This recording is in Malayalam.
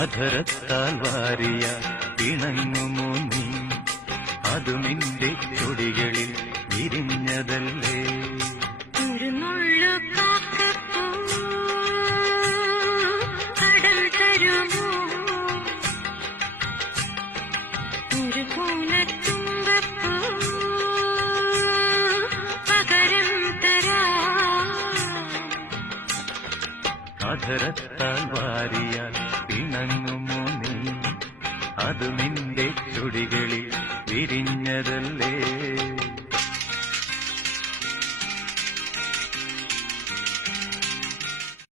അധരത്താൽ വാരിയ പിണങ്ങുമോ നീ, അതു നിന്റെ ചൊടികളിൽ വിരിഞ്ഞതല്ലേ. ഒരു നുള്ളു കാക്കപ്പൂ കടൽ തരുമോ, ഒരു പൂനത്തുമ്പപ്പൂ പകരം തരാം. അധരത്താൽ വാരിയാൽ പിണങ്ങുമോ നീ, അതു നിന്റെ ചൊടികളിൽ വിരിഞ്ഞതല്ലേ.